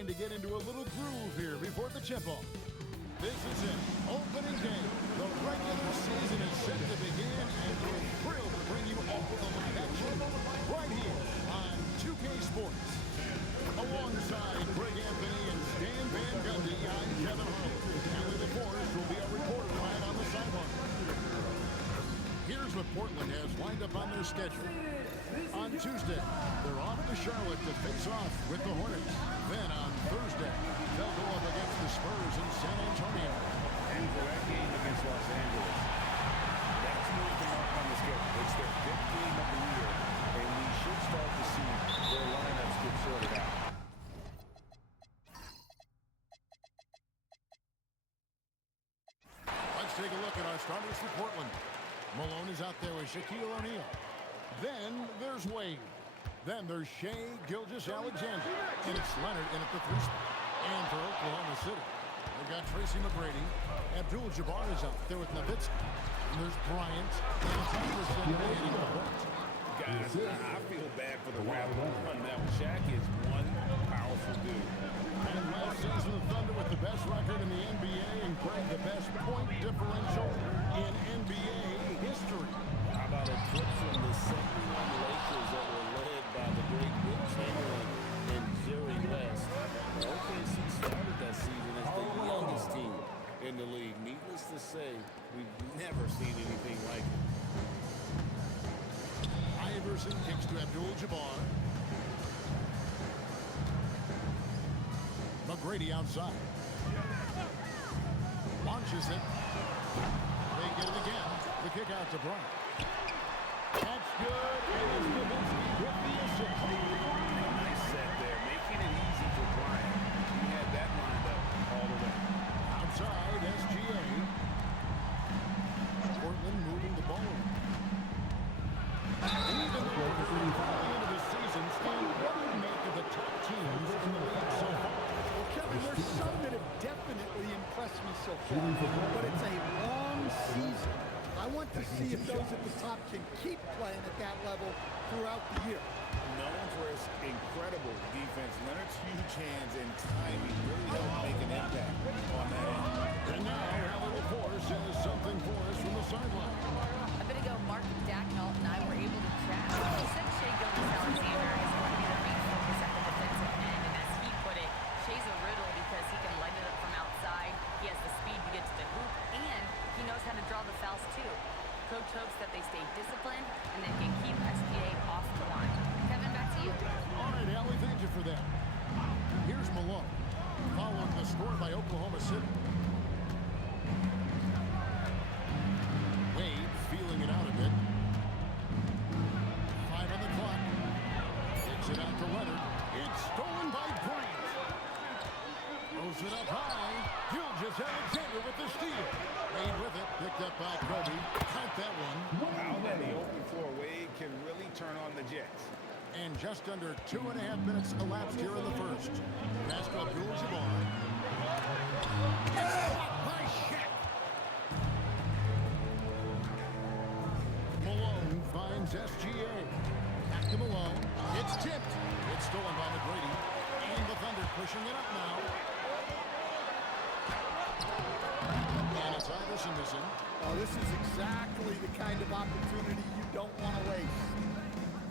trying to get into a little groove here before the tip-off. This is it, opening game. The regular season is set to begin, and we're thrilled to bring you all the live action right here on 2K Sports. Alongside Greg Anthony and Stan Van Gundy, I'm Kevin Harlan. Kelly LaForest will be our reporter right on the sideline. Here's what Portland has lined up on their schedule. On Tuesday, they're off to Charlotte to face off with the Hornets. Then on Thursday, they'll go up against the Spurs in San Antonio. And for that game against Los Angeles, that's moved them up on the schedule. It's their 5th game of the year, and we should start to see their lineups get sorted out. Let's take a look at our starters for Portland. Malone is out there with Shaquille O'Neal. Then there's Wade. Then there's Shea Gilgeous-Alexander. And it's Leonard in at the 3 spot. And for Oklahoma City, they've got Tracy McGrady. Abdul-Jabbar is out there with Nowitzki. And there's Bryant. And Jefferson manning the point. Guys, I feel bad for the Raptors on that one. Shaq is one powerful dude. And last season, the Thunder with the best record in the NBA, and Greg, the best point differential in NBA history. How about a trip from the 71 Lakers that were led by the great Wilt Chamberlain and Jerry West? OKC started that season as the youngest team in the league. Needless to say, we've never seen anything like it. Iverson kicks to Abdul-Jabbar. McGrady outside. Launches it. They get it again. The kick out to Bryant. That's good. It is Nowitzki with the assist. Nice set there, making it easy for Bryant. He had that lined up all the way. Outside, SGA. Portland moving the ball. Even though we're at the end of the season, Stan, what do you make of the top teams in the league so far? Well, Kevin, there's some that have definitely impressed me so far, but it's a long season. I want to see if those at the top can keep playing at that level throughout the year. Known for his incredible defense, Leonard's huge hands and timing really helped make an impact on that end. And now, Kelly LaForest says something for us from the sideline. A bit ago, Mark Dacknault and I were able to chat. He said Shea Gilgeous-Alexander is going to be their main focus at the defensive end, and as he put it, Shea's a riddle because he can light it up from outside, he has the speed to get to the hoop, and he knows how to draw the fouls too. Coach hopes that they stay disciplined and they can keep SGA off the line. Kevin, back to you. All right, Allie, thank you for that. Here's Malone, following the score by Oklahoma City. Wade feeling it out a bit. 5 on the clock. Takes it out to Leonard. It's stolen by Bryant. Throws it up high. Gilgeous-Alexander with the steal. Wade with it. Picked up by Kobe. Count that one. Out on the open floor, Wade can really turn on the Jets. And just under 2.5 minutes elapsed here in the first. Pass to Abdul-Jabbar. It's blocked by Shaq. Malone finds SGA. Back to Malone. It's tipped. It's stolen by McGrady. And the Thunder pushing it up now. And it's Iverson missing. Oh, this is exactly the kind of opportunity you don't want to waste.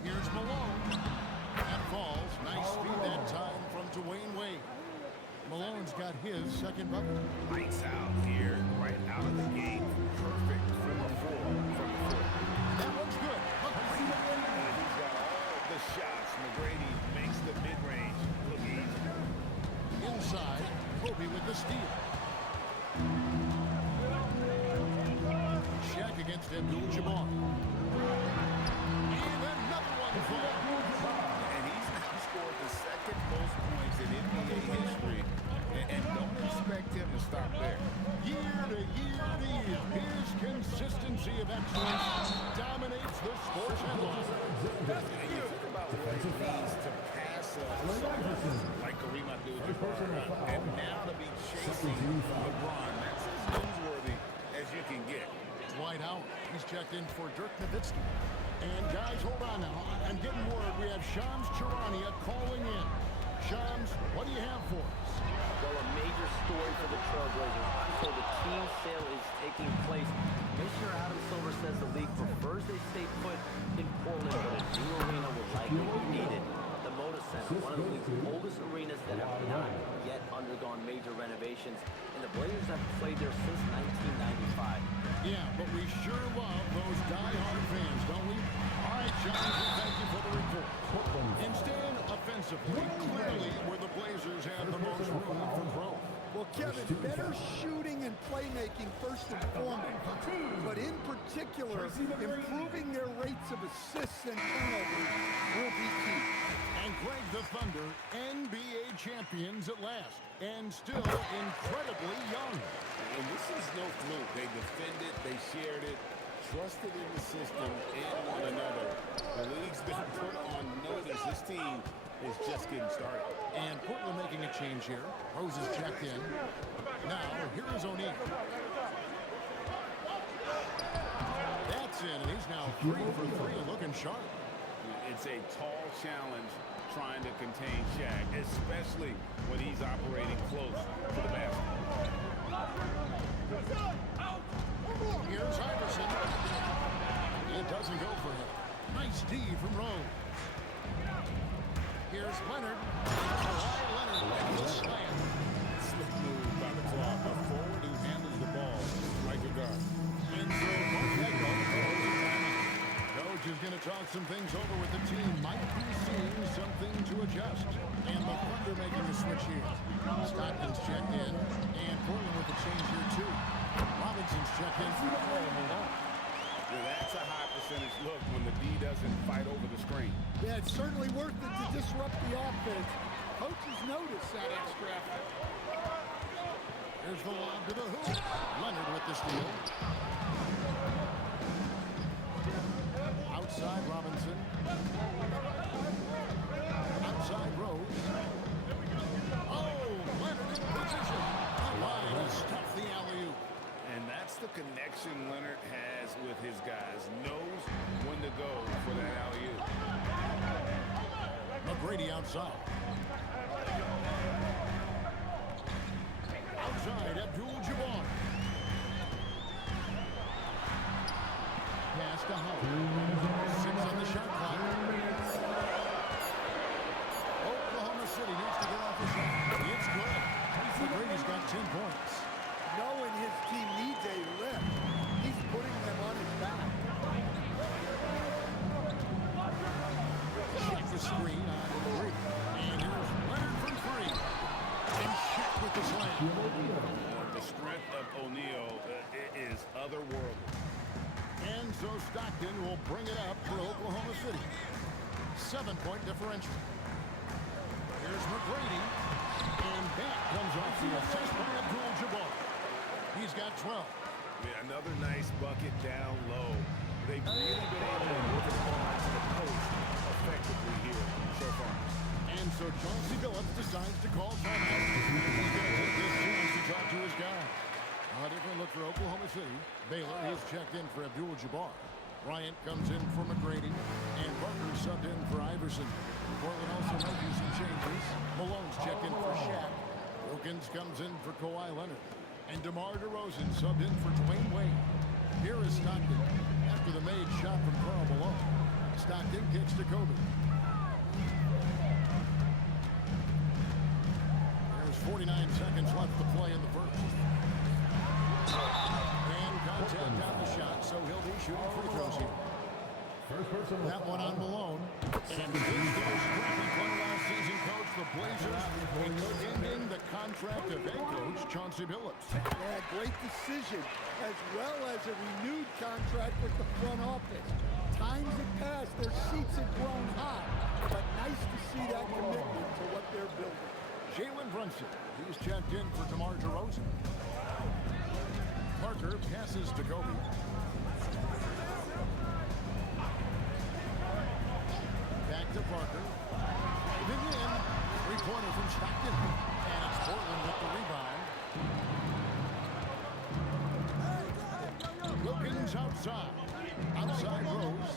Here's Malone. That falls. Nice speed that time from Dwayne Wade. Malone's got his second bucket. Lights out here, right out of the gate. Perfect 4-4 from the floor. That one's good. He's got all the shots. McGrady makes the mid-range look easy. Inside, Kobe with the steal. Shaq against Abdul-Jabbar. And another one falls. And he's now scored the second most points in NBA history. And don't expect him to stop there. Year to year to year, his consistency of excellence dominates the sports headlines. And you think about what it means to pass like Kareem Abdul-Jabbar, and now to be chasing LeBron. That's as newsworthy as you can get. Dwight Howard, he's checked in for Dirk Nowitzki. And guys, hold on now. I'm getting word we have Shams Charania calling in. Shams Jones, what do you have for us? Well, a major story for the Trailblazers. I'm told the team sale is taking place. Commissioner Adam Silver says the league prefers they stay put in Portland, but a new arena will likely be needed. The Moda Center, one of the league's oldest arenas that have not yet undergone major renovations, and the Blazers have played there since 1995. Yeah, but we sure love those die-hard fans, don't we? All right, Jones, thank you for the report. Instead, offensively, clearly where the Blazers have the most room for growth. Well, Kevin, better shooting and playmaking first and foremost, but in particular, improving their rates of assists and turnovers will be key. And Greg, the Thunder, NBA champions at last, and still incredibly young. And this is no fluke. They defended, they shared it, trusted in the system and one another. The league's been put on notice. This team is just getting started. And Portland making a change here. Rose is checked in. Now, here is O'Neal. That's in, and he's now 3 for 3 and looking sharp. It's a tall challenge trying to contain Shaq, especially when he's operating close to the basket. Here's Iverson. It doesn't go for him. Nice D from Rose. Here's Leonard. Kawhi Leonard with the slam. Slick move by the club. A forward who handles the ball like a guard. And so Marquette Coach is going to talk some things over with the team. Might be seeing something to adjust. And the Thunder making a switch here. Stockton's checked in. And Portland with a change here too. Robinson's checked in for Malone. Yeah, that's a high percentage look when the D doesn't fight over the screen. Yeah, it's certainly worth it to disrupt the offense. Coaches notice that extra effort. Here's the lob to the hoop. Leonard with the steal. Outside Robinson. Outside Rose. Oh, Leonard in position. Line has stuffed the alley-oop. And that's the connection Leonard has with his guys. Knows when to go for that alley-oop. McGrady outside. Outside, Abdul-Jabbar. Pass to Howard. 6 on the shot clock. Oklahoma City needs to get off the shot. It's good. McGrady's got 10 points. Knowing his team needs a lift, he's putting them on his back. Check the screen on McGrady. And here's Leonard from 3. And Shaq with the slam. The strength of O'Neal is otherworldly. And so Stockton will bring it up for Oklahoma City. 7-point differential. Here's McGrady. And that comes off the assist by Abdul-Jabbar. He's got 12. Yeah, another nice bucket down low. They've really been able to move the ball to the post effectively here so far. And so Chauncey Billups decides to call timeout. He's going to take this chance to talk to his guy. A different look for Oklahoma City. Baylor, he's checked in for Abdul-Jabbar. Bryant comes in for McGrady. And Parker subbed in for Iverson. Portland also making some changes. Malone's checked in for Shaq. Wilkins comes in for Kawhi Leonard. And DeMar DeRozan subbed in for Dwayne Wade. Here is Stockton after the made shot from Karl Malone. Stockton kicks to Kobe. There's 49 seconds left to play in the first. And contact on the shot, so he'll be shooting free throws here. That one on Malone. And this goes scrappy play last season, coach. The Blazers ending the contract of head coach Chauncey Billups. Yeah, great decision, as well as a renewed contract with the front office. Times have passed, their seats have grown hot, but nice to see that commitment to what they're building. Jalen Brunson, he's checked in for DeMar DeRozan. Parker passes to Kobe. Back to Parker. Driving in. Three-pointer from Stockton. And it's Portland with the rebound. Wilkins outside. Outside Rose.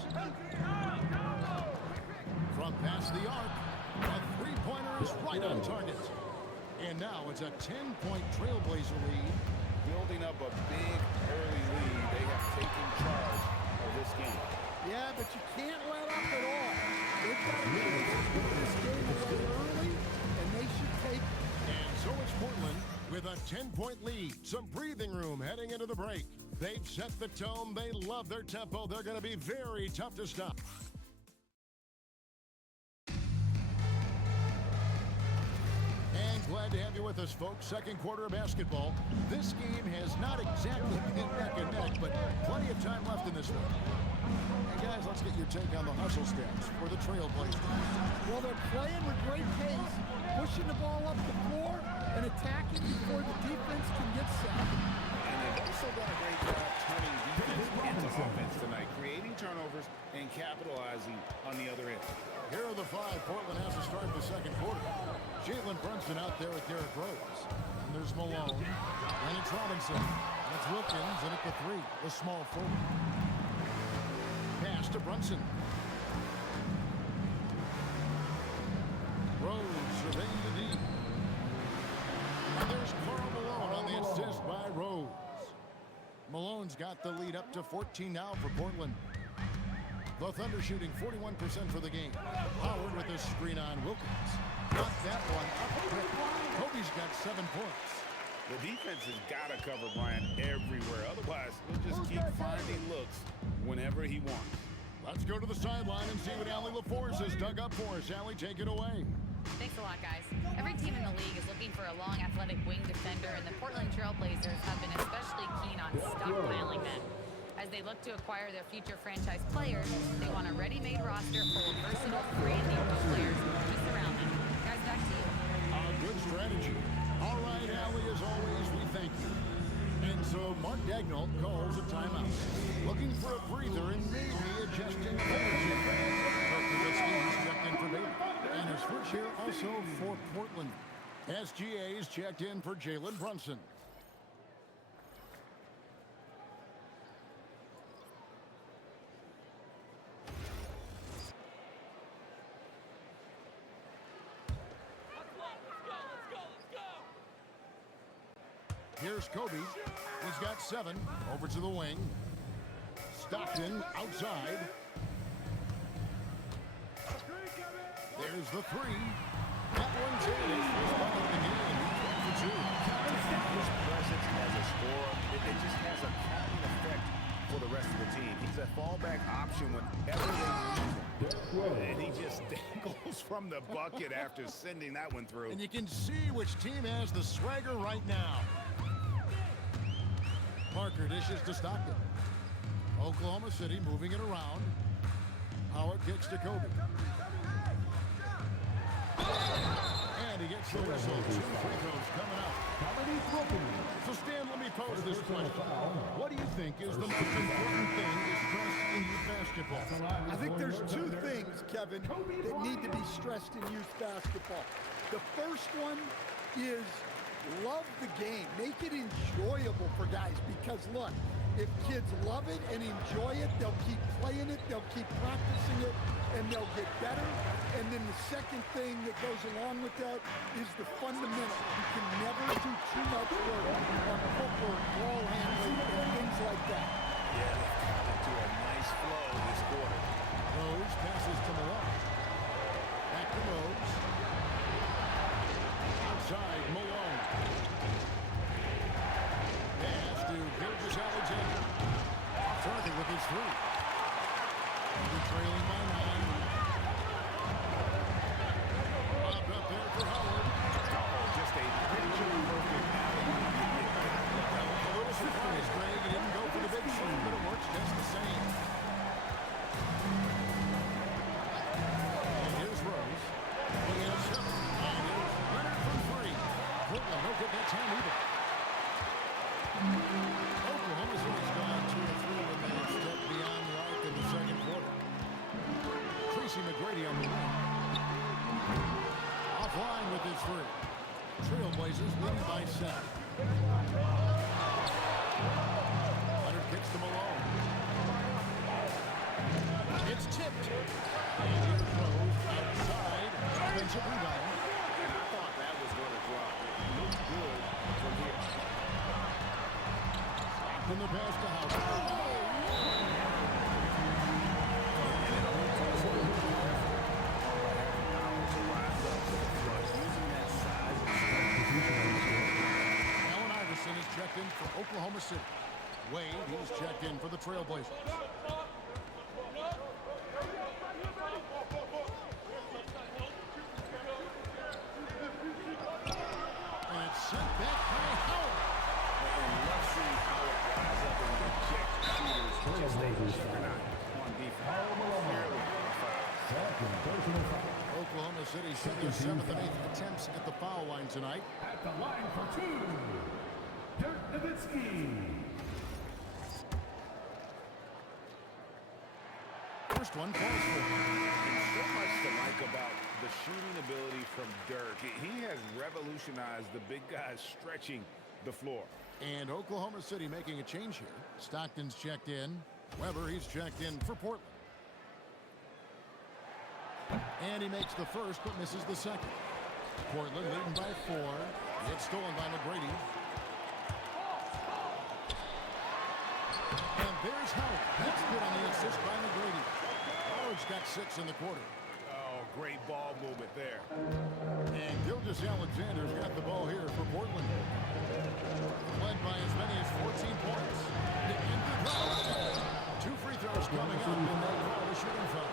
From past the arc. A three Three-pointer is right on target. And now it's a 10-point Trailblazer lead. Building up a big early lead. They have taken charge of this game. Yeah, but you can't let up at all. They've got to put this game away early, and they should take. And so it's Portland with a 10-point lead. Some breathing room heading into the break. They've set the tone. They love their tempo. They're going to be very tough to stop. And glad to have you with us, folks. Second quarter of basketball. This game has not exactly been neck and neck, but plenty of time left in this one. And guys, let's get your take on the hustle stats for the Trailblazers. Well, they're playing with great pace, pushing the ball up the floor, and attacking before the defense can get set. And they've also done a great job turning defense into offense tonight, creating turnovers and capitalizing on the other end. Here are the five Portland has to start the second quarter. Jalen Brunson out there with Derrick Rose. And there's Malone. And it's Robinson. And it's Wilkins. And at the three, the small forward. Pass to Brunson. Rose surveying the D. And there's Karl Malone on the assist by Rose. Malone's got the lead up to 14 now for Portland. The Thunder shooting 41% for the game. Howard with a screen on Wilkins. Got that one up quick. Kobe's got 7 points. The defense has got to cover Bryant everywhere. Otherwise, he'll just keep finding looks whenever he wants. Let's go to the sideline and see what Allie LaForce has dug up for us. Allie, take it away. Thanks a lot, guys. Every team in the league is looking for a long, athletic wing defender, and the Portland Trailblazers have been especially keen on stockpiling them. As they look to acquire their future franchise players, they want a ready-made roster full of versatile, brand-new role players to surround them. Guys, back to you. Good strategy. All right, Allie, as always, we thank you. And so Mark Daigneault calls a timeout. Looking for a breather and maybe adjusting ownership. Kirk Nowitzki's checked in for Baylor. And his first here also for Portland. SGA's checked in for Jalen Brunson. Here's Kobe. He's got 7. Over to the wing. Stockton outside. There's the 3. That one's in. It's first bucket of the game. 12 for 2. His presence as a scorer, it just has a calming effect for the rest of the team. He's a fallback option whenever they use him. And he just dangles from the bucket after sending that one through. And you can see which team has the swagger right now. Parker dishes to Stockton. Oklahoma City moving it around. Howard kicks to Kobe. And he gets the whistle. 2 free throws coming up. So Stan, let me pose this question. What do you think is the most important thing to stress in youth basketball? I think there's 2 things, Kevin, that need to be stressed in youth basketball. The first one is love the game. Make it enjoyable for guys because, look, if kids love it and enjoy it, they'll keep playing it, they'll keep practicing it, and they'll get better. And then the second thing that goes along with that is the fundamental. You can never do too much work on footwork, ball handling, and things like that. Yeah, they've got into a nice flow this quarter. Rose passes to Malone. Back to Rose. Outside, Malone. Pass to Gilgeous Alexander. Target with his 3. They're trailing by 9. Lobbed up there for Howard. Just a picture-perfect alley-oop. A little surprise, Greg. He didn't go for the big shot, but it works just the same. And here's Rose. He has 7. And here's Leonard from 3. Portland no good that time either. Oklahoma City's gone 2 or 3 when they have stepped beyond the arc in the second quarter. Tracy McGrady on the wing. Offline with his 3. Trailblazers leading by 7. Leonard kicks to Malone. It's tipped. And here's Rose outside. Offensive rebound. in the pass to Howard. Allen Iverson is checked in for Oklahoma City. Wade, he's checked in for the Trailblazers. And it's sent back by Howard. And love seeing Howard rise up and reject shooters. Just a juggernaut on defense. Clearly, Oklahoma City shot their 7th and 8th attempts at the foul line tonight. At the line for 2, Dirk Nowitzki. First one falls for him. and so much to like about the shooting ability from Dirk. He has revolutionized the big guys stretching the floor. And Oklahoma City making a change here. Stockton's checked in. Weber, he's checked in for Portland. And he makes the first but misses the second. Portland leading by 4. It's stolen by McGrady. And there's Howard. That's good on the assist by McGrady. Howard's got 6 in the quarter. Oh, great ball movement there. And Gilgeous-Alexander's got the ball here for Portland. Led by as many as 14 points. And 2 free throws coming up, and they call the shooting foul.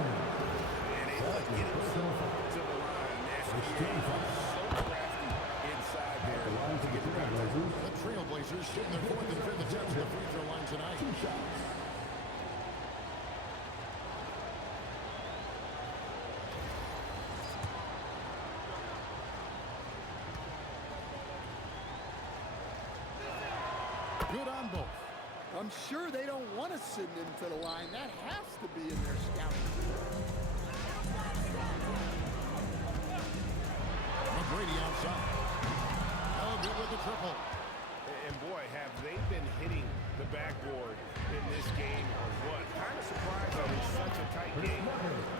And able to get himself to the line. That's so crafty inside there to get the back. The Trailblazers shooting their 4th and 5th attempts at the free throw line tonight. Good on both. I'm sure they don't want to send him to the line. That has to be in their scouting. McGrady outside. Oh, good with the triple. And boy, have they been hitting the backboard in this game or what? Kind of surprised that it's such a tight game.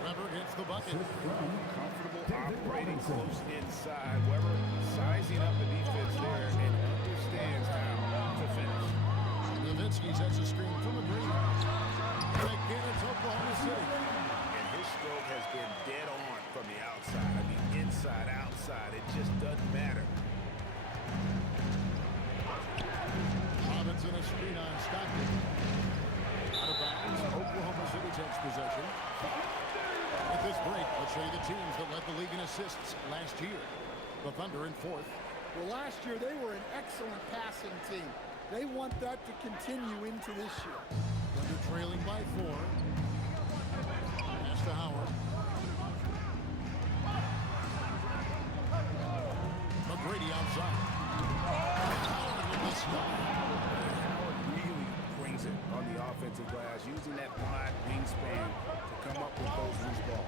Weber hits the bucket. Comfortable operating close inside. Weber sizing up the defense there and understands how to finish. Nowitzki sets a screen from McGrady. And again, it's Oklahoma City. And his stroke has been dead on from the outside. I mean, inside, outside, it just doesn't matter. Robinson a screen on Stockton. Out of bounds, Oklahoma City takes possession. At this break, let's show you the teams that led the league in assists last year. The Thunder in 4th. Well, last year they were an excellent passing team. They want that to continue into this year. Thunder trailing by 4. Pass to Howard. McGrady outside. Howard with the stop. Howard really brings it on the offensive glass, using that wide wingspan to come up with those loose balls.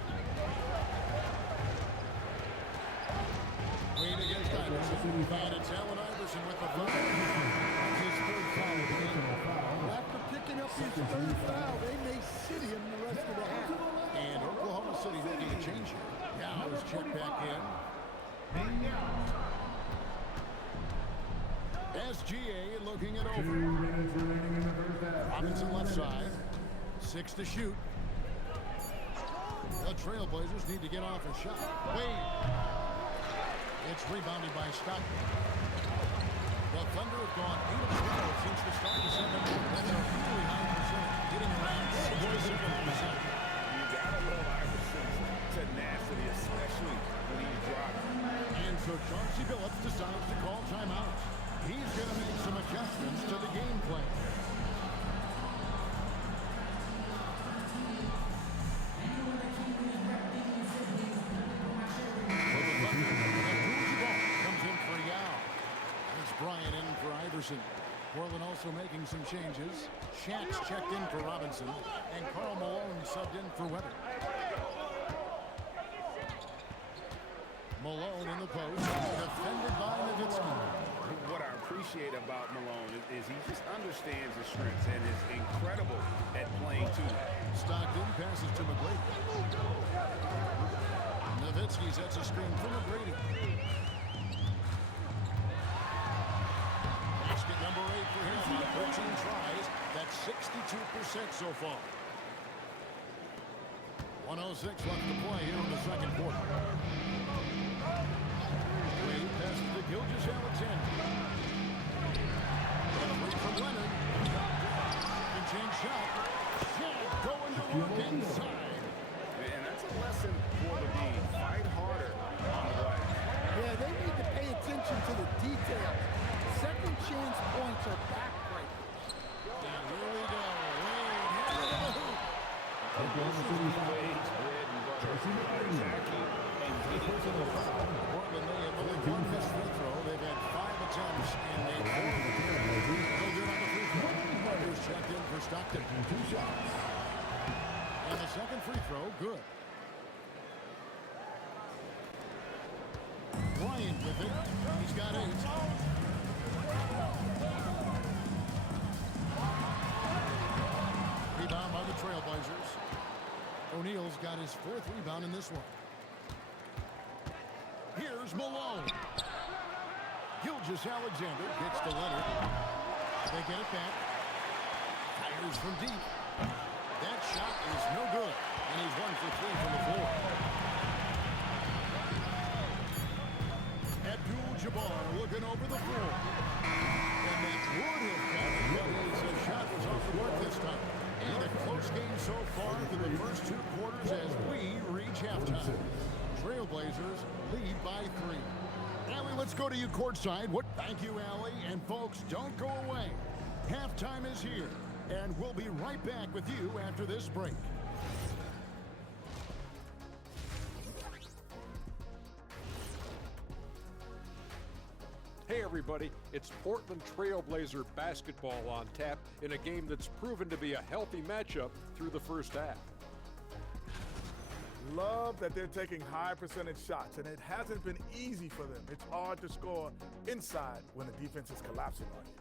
Wade against Iverson. And it's Allen Iverson with the foul. That's his 3rd foul of the game. After picking up his 3rd foul, they may sit him the rest of the half. And Oklahoma City making a change here. Now is checked back in. SGA looking it over. Robinson left side. 6 to shoot. The Trailblazers need to get off a shot. Wade. It's rebounded by Stockton. The Thunder have gone 8 of 12 since the start of the second quarter. That's a really high percentage, getting around 67%. You gotta love Iverson's tenacity, especially when he's dropping. And so Chauncey Billups decides to call timeout. He's going to make some adjustments to the game plan. Comes in for Yao. It's Bryant in for Iverson. Portland also making some changes. Shaq's checked in for Robinson. And Karl Malone subbed in for Weber. Malone in the post. Defended by Nowitzki. What I appreciate about Malone is he just understands his strengths and is incredible at playing too. Stockton passes to McGrady. Nowitzki sets a screen for McGrady. Basket number 8 for him on 6 so far. 1:06 left to play here in the second quarter. Wade passes to Gilgeous-Alexander. Three from Leonard. Second chance shot. Shaq going to work inside. And that's a lesson for the team. Fight harder on the glass. Yeah, they need to pay attention to the details. Second chance points are backbreakers. And here we go. Wade headed to the hoop. Wade's bread and butter. Attacking and getting to the foul. Portland may have only one missed free throw. They've had 5 attempts and made 4 of them. No good on the free throw. Players checked in for Stockton. 2 shots. And the second free throw, good. Bryant with it. He's got 8. Rebound by the Trailblazers. O'Neal's got his 4th rebound in this one. Here's Malone. Gilgeous-Alexander gets to Leonard. They get it back. Fires from deep. That shot is no good. And he's 1 for 3 from the floor. Abdul-Jabbar looking over the floor. And that would have got it, but his shot was off the mark this time. And a close game so far for the first 2 quarters as we reach halftime. Trailblazers lead by 3. Allie, let's go to you courtside. Thank you, Allie. And folks, don't go away. Halftime is here, and we'll be right back with you after this break. Hey everybody, it's Portland Trailblazer basketball on tap in a game that's proven to be a healthy matchup through the first half. Love that they're taking high percentage shots, and it hasn't been easy for them. It's hard to score inside when the defense is collapsing on you.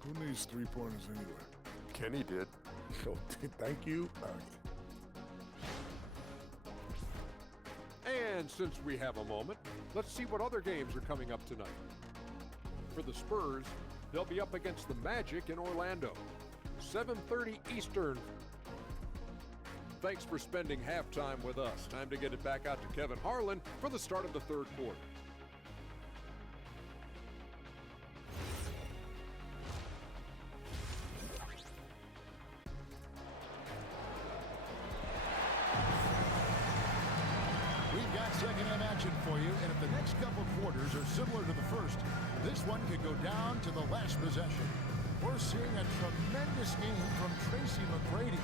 Who needs 3-pointers anyway? Kenny did. So thank you, Ernie. And since we have a moment, let's see what other games are coming up tonight. For the Spurs, they'll be up against the Magic in Orlando. 7:30 Eastern. Thanks for spending halftime with us. Time to get it back out to Kevin Harlan for the start of the third quarter. We've got second half action for you, and if the next couple quarters are similar to the first, this one could go down to the last possession. We're seeing a tremendous game from Tracy McGrady.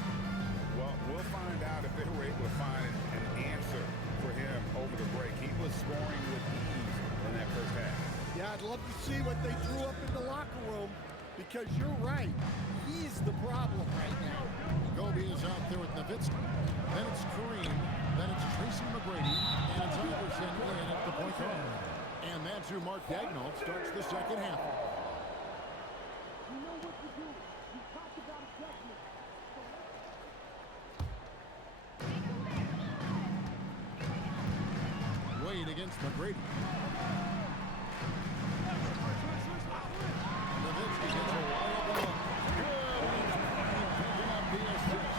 Well, we'll find out if they were able to find an answer for him over the break. He was scoring with ease in that first half. Yeah, I'd love to see what they drew up in the locker room, because you're right. He's the problem right now. Gobi is out there with Nowitzki. Then it's Kareem. Then it's Tracy McGrady. And it's Iverson in at the point guard. And that's who Mark Daigneault starts the second half. Wade against McGrady. Nowitzki gets a wide open look. Good. Picking up the assist.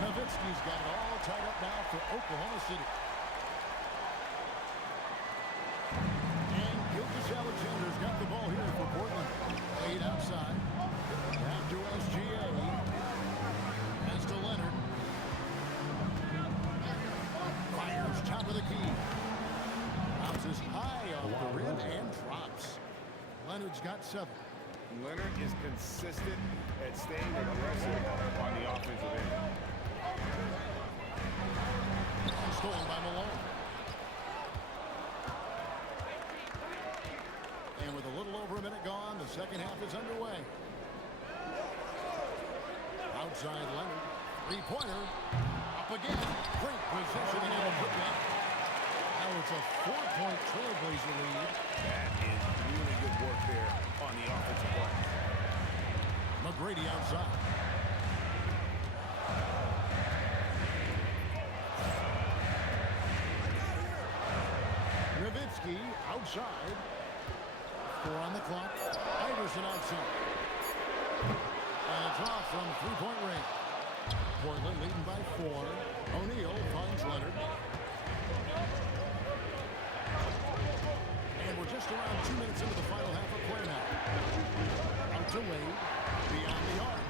Nowitzki's got it all tied up now for Oklahoma City. And Gilgeous-Alexander's got the ball here for Portland. Wade outside. Back to SGA. As to Leonard. Fires top of the key. Bounces high off the rim and drops. Leonard's got 7. Leonard is consistent at staying aggressive on the offensive end. Stolen by Malone. And with a little over a minute gone, the second half is underway. Outside Leonard. 3-pointer. Up again. Great positioning and a putback. Now it's a 4-point Trailblazer lead. That is really good work there on the offensive play. McGrady outside. Nowitzki outside. 4 on the clock. Iverson outside. And it's off from three-point range. Portland leading by 4. O'Neal finds Leonard. And we're just around 2 minutes into the final half of play now. Out to Wade. Beyond the arc.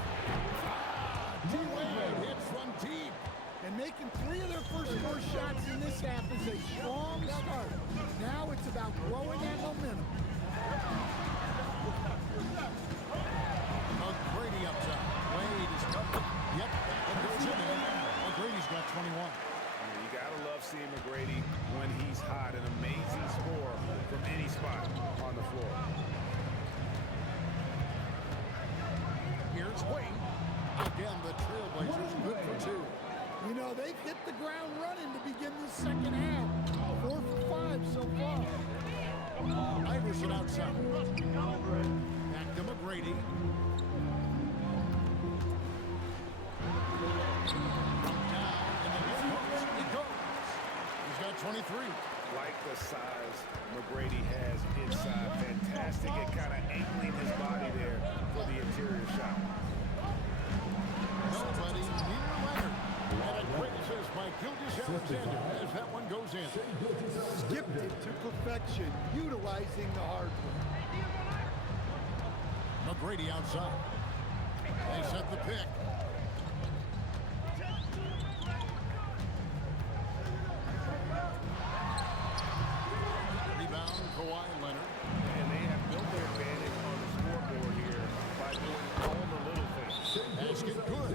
D-Wade hits from deep. And making 3 of their first 4 shots in this half is a strong start. Now it's about growing that momentum. McGrady up top. Wade is covered. Yep, that goes in there. McGrady's got 21. You gotta love seeing McGrady when he's hot. An amazing score from any spot on the floor. Here's Wade. Again, the Trailblazers good for 2. You know, they've hit the ground running to begin the second half. 4 for 5 so far. Iverson outside. Back to McGrady. Down in the mid post. He goes. He's got 23. Like the size McGrady has inside. Fantastic at kind of angling his body there for the interior shot. Nobody near Leonard. And a great assist by Gilgeous-Alexander as that one goes in. Skipped it to perfection, utilizing the hard work. McGrady outside. They set the pick. Rebound, Kawhi Leonard. And they have built their advantage on the scoreboard here by doing all the little things. Basket good.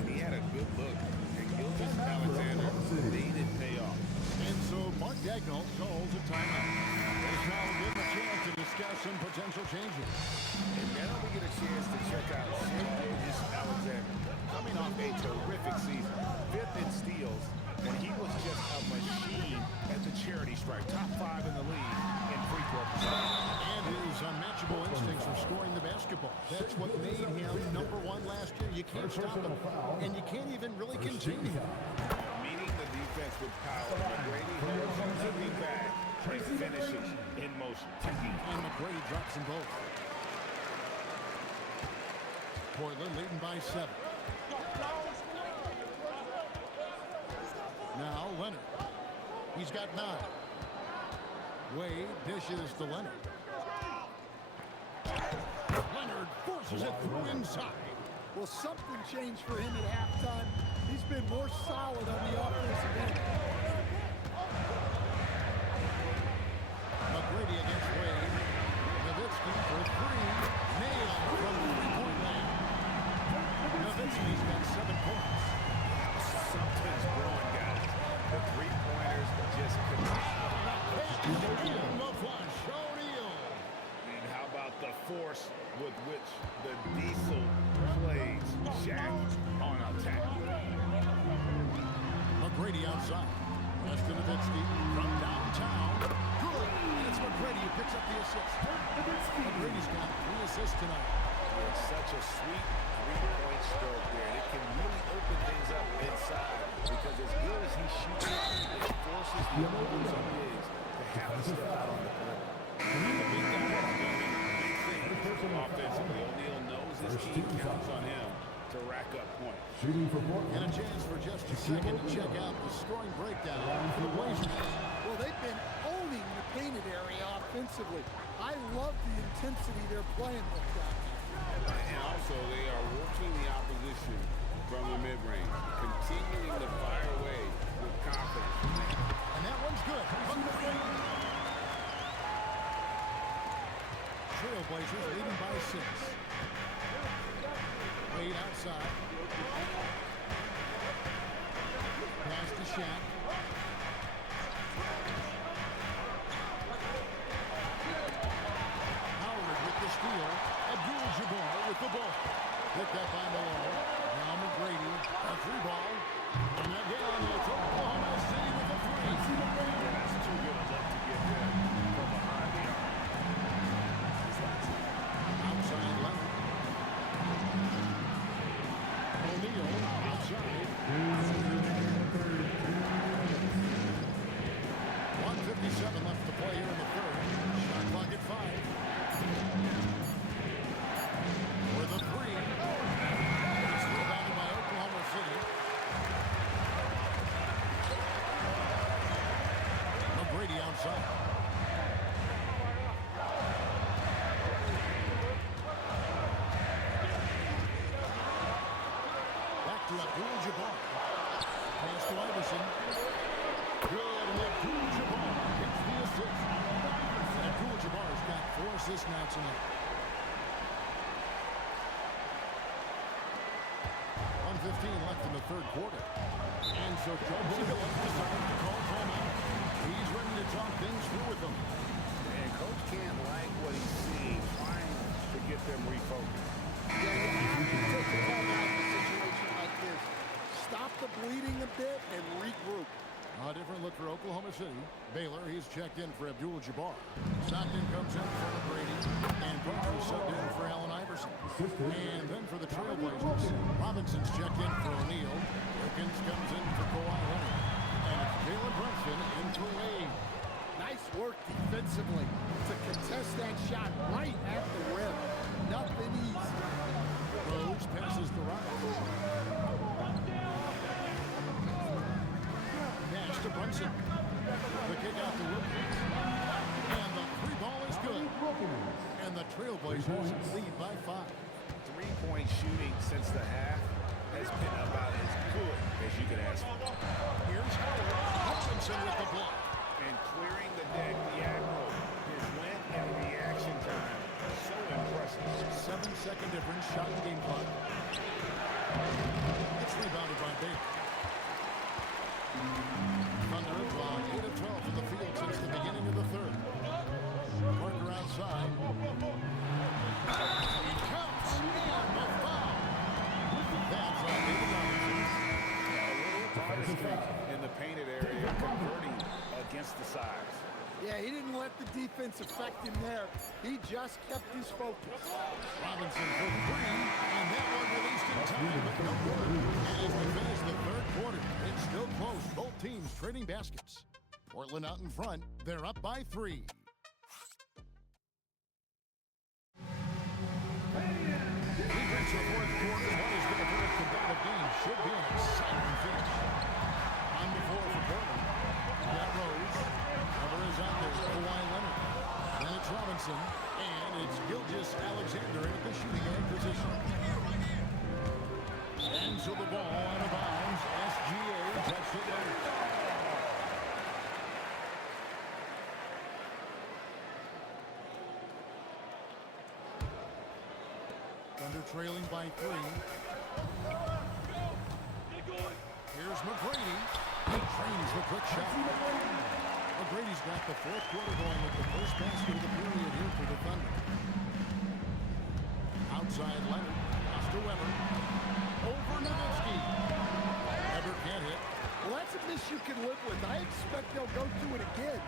And he had a good look. And Gilgeous-Alexander made it pay off. And so Mark Dagnall calls a timeout. It's now give him a chance to discuss some potential changes. And now we get a chance to check out Gilgeous-Alexander. Coming off a terrific season. 5th in steals. And he was just a machine at the charity stripe. Top 5 in the league in free throw percentage. And his unmatchable instincts for scoring the basketball. That's what made him #1 last year. You can't stop him. And you can't even really contain him. Meeting the defense with power. McGrady holds nothing back and finishes in motion. And McGrady drops them both. Portland leading by 7. Now Leonard. He's got 9. Wade dishes to Leonard. Leonard forces it through inside. Well, something changed for him at halftime. He's been more solid on the offensive end. McGrady against Wade. Nowitzki for 3. Nailed from the three-point line. Nowitzki's got 7 points. Something's brewing, guys. The three-pointers just continue. And the flush. O'Neal. And how about the force with which the Diesel plays Shaq on attack? McGrady outside. Pass to Nowitzki from downtown. Good. And it's McGrady who picks up the assist. McGrady's got 3 assists tonight. It's such a sweet three-point stroke there. And it can really open things up inside because as good as he shoots it forces the opponents on bigs to have to step out on the perimeter. The big guy has done big things offensively. O'Neal knows his team counts on him to rack up points. And a chance for just a second to check out the scoring breakdown for the Blazers. Well, they've been owning the painted area offensively. I love the intensity they're playing with down there. And also, they are working the opposition from the mid-range, continuing to fire away with confidence. And that one's good. Trailblazers leading by 6. Wade outside. Pass to Shaq. Howard with the steal. Abdul-Jabbar with the ball. Picked up by Malone. Now McGrady. A 3-ball. And again, it's Oklahoma City with a 3. That's too good a look to get there from behind the arc. Outside left. O'Neal outside. Abdul-Jabbar. Pass to Iverson. Good, and Abdul-Jabbar gets the assist. Abdul-Jabbar's got 4 assists now tonight. 1:15 left in the third quarter. And so Coach Phillips decides to call timeout. He's ready to talk things through with them. And Coach can't like what he's seeing, trying to get them refocused. Yeah, you have to take a timeout in a situation like this. Stop the bleeding a bit and regroup. A different look for Oklahoma City. Baylor, he's checked in for Abdul-Jabbar. Stockton comes in for Brady. And Parker subbed in for Allen Iverson. And then for the Trailblazers, Robinson's checked in for O'Neal. Wilkins comes in for Kawhi Leonard. And it's Jalen Brunson in for Wade. Nice work defensively to contest that shot right at the rim. Nothing easy. Rose passes to Robertson. Pass to Brunson. The kick out to Wilkins. And the 3 ball is good. And the Trailblazers lead by 5. Three-point shooting since the half has been about as good as you could ask for. Here's Hutchinson with the block. And clearing the deck, the Admiral, his length and reaction time, so impressive. 7-second difference, shot and game clock. It's rebounded by Baylor. Thunder draw 8 of 12 from the field since the beginning of the third. Parker outside. He counts and the foul. That's on David Robinson. Artistry in the painted area, converting against the size. Yeah, he didn't let the defense affect him there. He just kept his focus. Robinson for 3, and that one released in time, but no good. And as we finish the third quarter, it's still close. Both teams trading baskets. Portland out in front. They're up by 3. We've reached the fourth quarter. What has been a very competitive game should be an exciting finish. On the floor for Portland. Got Rose. Cover is out there. Kawhi Leonard. Then it's Robinson. And it's Gilgeous-Alexander in the shooting guard position. And so the ball out of bounds. SGA touched it down. Thunder trailing by 3. Here's McGrady. He trains the quick shot. McGrady's got the fourth quarter going with the first basket of the period here for the Thunder. Outside Leonard. Pass to Weber. Over Nowitzki. Weber can't hit. Well, that's a miss you can live with. I expect they'll go through it again,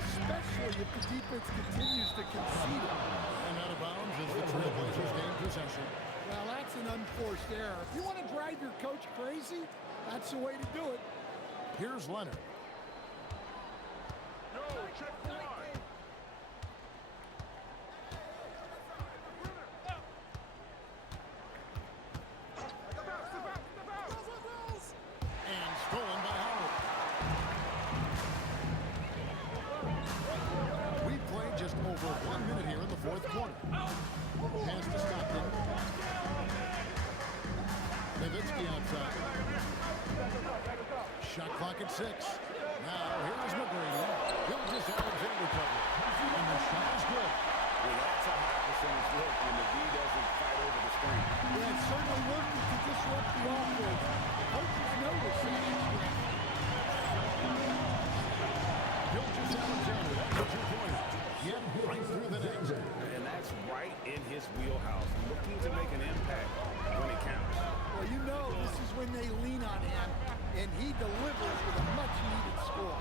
especially if the defense continues to concede it. And out of bounds as the Trailblazers gain possession. Well, that's an unforced error. If you want to drive your coach crazy, that's the way to do it. Here's Leonard. And stolen by Howard. We've played just over 1 minute here in the fourth quarter. Pass to Stockton. Nowitzki outside. Shot clock at 6. Now here's McGrady. Gilgeous-Alexander cover. And the shot is good. Well, that's a high percentage look when the D doesn't fight over the screen. Yeah, it's certainly working to disrupt the offense. Coaches notice that. Gilgeous-Alexander, that's a 2-pointer. Yep, right through the net. And that's right in his wheelhouse, looking to make an impact when it counts. Well, you know this is when they lean on him, and he delivers with a much-needed score.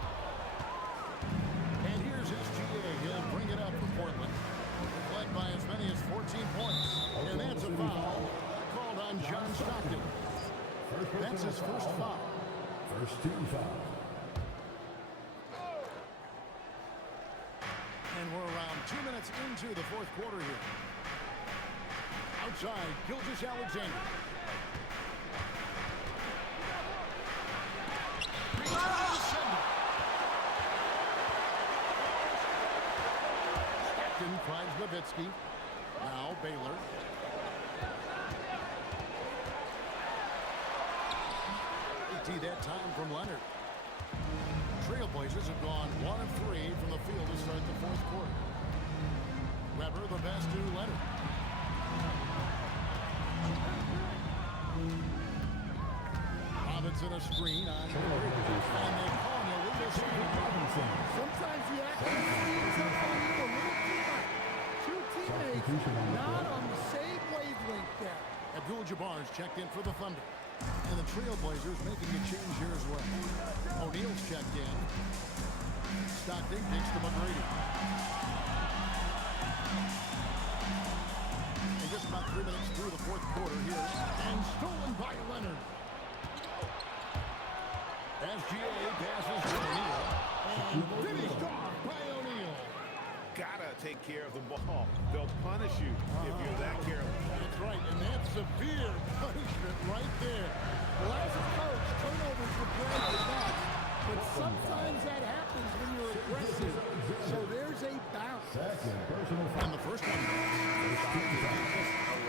And here's SGA. He'll bring it up for Portland. Led by as many as 14 points. And that's a foul called on John Stockton. That's his first foul. First team foul. And we're around 2 minutes into the fourth quarter here. Outside, Gilgeous-Alexander. Stockton finds Nowitzki. Now Baylor. PAT that time from Leonard. Trailblazers have gone 1 of 3 from the field to start the fourth quarter. Weber the pass to Leonard. Robinson a screen on Brady. And they call him a little screen. Sometimes the action speeds up on you a little too much. Two teammates not on the same wavelength there. Abdul-Jabbar's checked in for the Thunder. And the Trailblazers making a change here as well. O'Neal's checked in. Stockton kicks to McGrady. And just about 3 minutes through the fourth quarter here. And stolen by Leonard. SGA passes to O'Neal. And finished off by O'Neal. Gotta take care of the ball. They'll punish you if you're that careless. That's right, and that's severe punishment right there. Well, as a coach, turnovers would drag you nuts. But sometimes that happens when you're aggressive. So there's a bounce. And the first one. A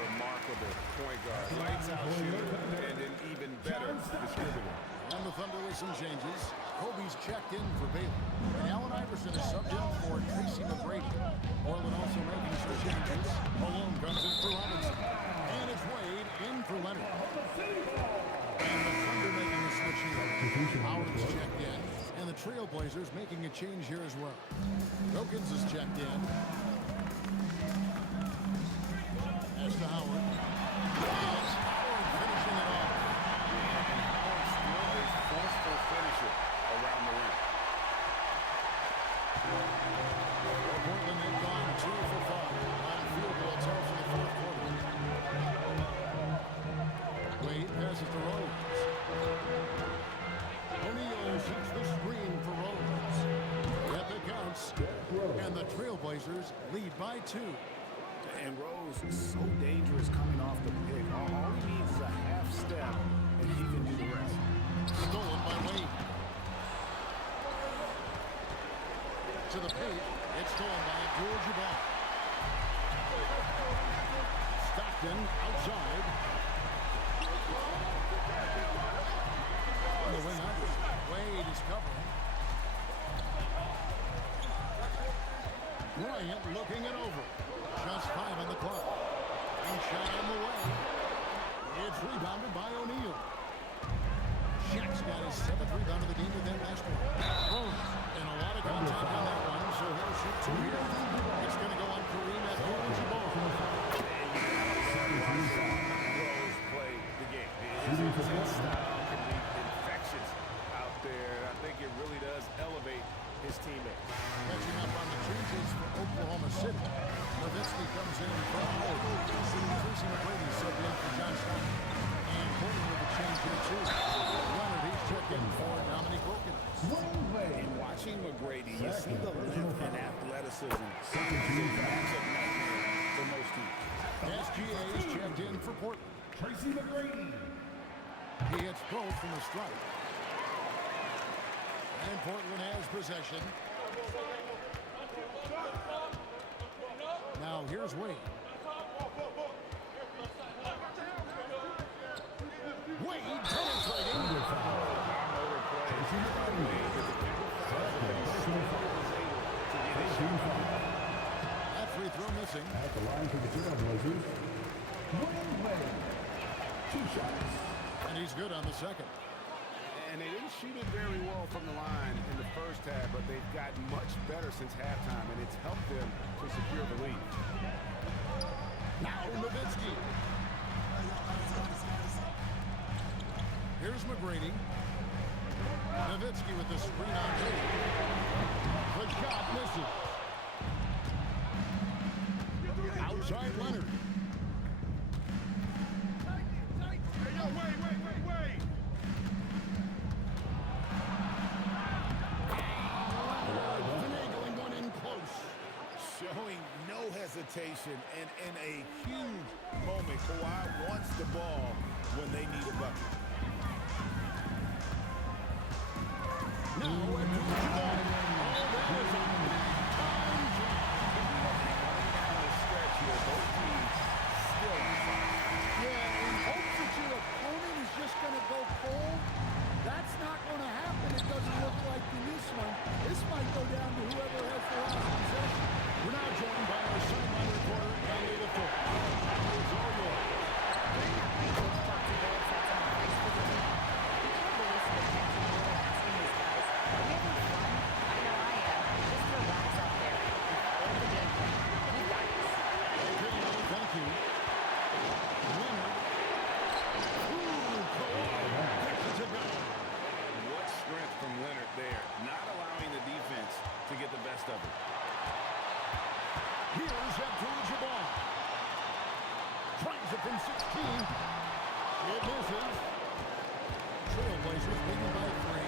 remarkable point guard. Lights out shooter and an even better distributor. And the Thunder with some changes. Kobe's checked in for Baylor. And Allen Iverson is subbed in for Tracy McGrady. Orland also making some changes. Malone comes in for Robinson. And it's Wade in for Leonard. And the Thunder making a switch here. Howard's checked in. And the Trailblazers making a change here as well. Wilkins is checked in. As to Howard. It's Howard finishing it off. Forceful finisher around the rim. Portland, they've gone 2 for 5 on field goal attempts in the fourth quarter. Wade passes to Rose. O'Neal shoots the screen for Rose. Yep, it counts. And the Trailblazers lead by 2. And Rose is so dangerous coming off the pick. All he needs is a half step, and he can do the rest. Stolen by Wade. To the paint. It's stolen by Abdul-Jabbar. Stockton outside. On the wing up. Wade is covering. Bryant looking it over. Just 5 on the clock. And shot on the way. It's rebounded by O'Neal. Shaq's got his 7th rebound of the game with that last one. And a lot of contact on that one, so he'll shoot 2 here. It's going to go on Kareem Abdul-Jabbar. Rose play the game. His intense style can be infectious out there. I think it really does elevate his teammates. Catching up on the changes for Oklahoma City. Nowitzki comes in from Howard. Tracy McGrady subbed in for John Stockton. And Portland with a change here too. Leonard, he's checked in for Dominique Wilkins. And watching McGrady, you see the length and athleticism. It's a matchup nightmare for most teams. SGA is checked in for Portland. Tracy McGrady. He hits both from the strike. And Portland has possession. Now here's Wade. Wade penetrating. That free throw missing. At the line for the Trailblazers. Wade. 2 shots. And he's good on the second. And they didn't shoot it very well from the line in the first half, but they've gotten much better since halftime, and it's helped them to secure the lead. Now Nowitzki. Here's McGrady. Nowitzki with the screen on two. The shot misses. Outside Leonard. Finagling one in close. Showing no hesitation and in a huge moment. Kawhi wants the ball when they need a bucket. Now Abdul-Jabbar. Stretch here, both teams still on fire. Yeah, in hopes that your opponent is just going to go cold, from 16. It misses. Trailblazers leading by 3.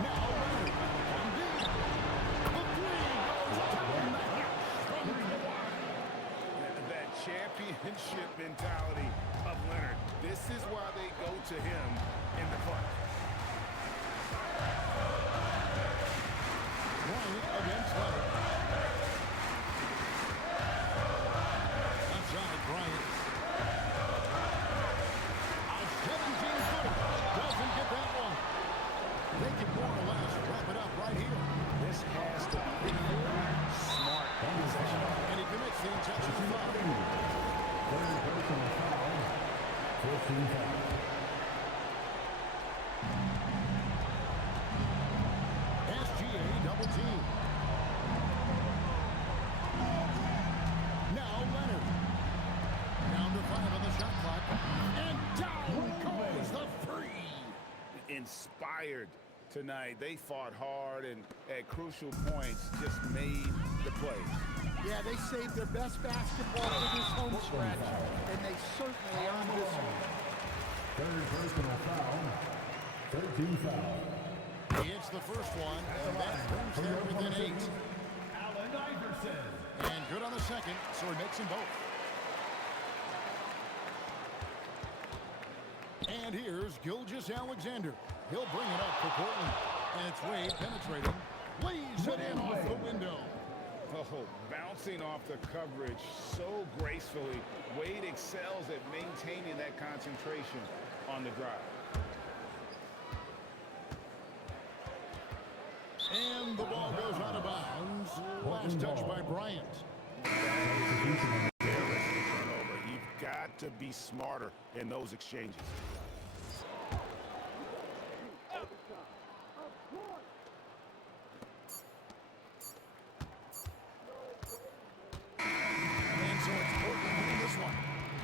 Now Leonard from deep. The 3 goes down the house from the line. That championship mentality of Leonard. This is why they go to him in the clutch. Bryant against Leonard. Outside Bryant. A 17-footer. Doesn't get that one. They can more or less wrap it up right here. This has to be smart possession. And he commits the intentional foul. Third personal foul. 14 foul. SGA double team. Now Leonard. Down to 5 on the shot clock. And down goes the 3. Inspired tonight. They fought hard and at crucial points just made the plays. Yeah, they saved their best basketball for this home stretch, and they certainly earned this one. Third personal foul. 13 foul. He hits the first one, and that brings them within 8. Allen Iverson. And good on the second, so he makes them both. And here's Gilgeous-Alexander. He'll bring it up for Portland. And it's Wade penetrating. Lays it in off the window. Oh, bouncing off the coverage so gracefully. Wade excels at maintaining that concentration on the drive. And the ball goes out of bounds. Last touch by Bryant. Turnover. You've got to be smarter in those exchanges. And so it's Portland winning this one.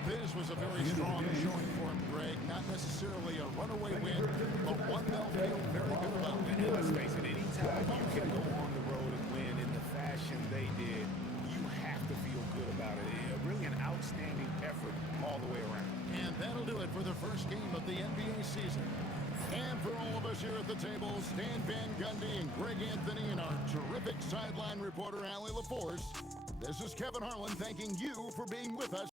This was a very strong showing for him, Greg. Not necessarily a runaway win, but one they'll feel very good about. And let's face it, anytime you can go on the road and win in the fashion they did, you have to feel good about it. Really an outstanding effort all the way around. And that'll do it for the first game of the NBA season. And for all of us here at the table, Stan Van Gundy and Greg Anthony and our terrific sideline reporter, Allie LaForce, this is Kevin Harlan thanking you for being with us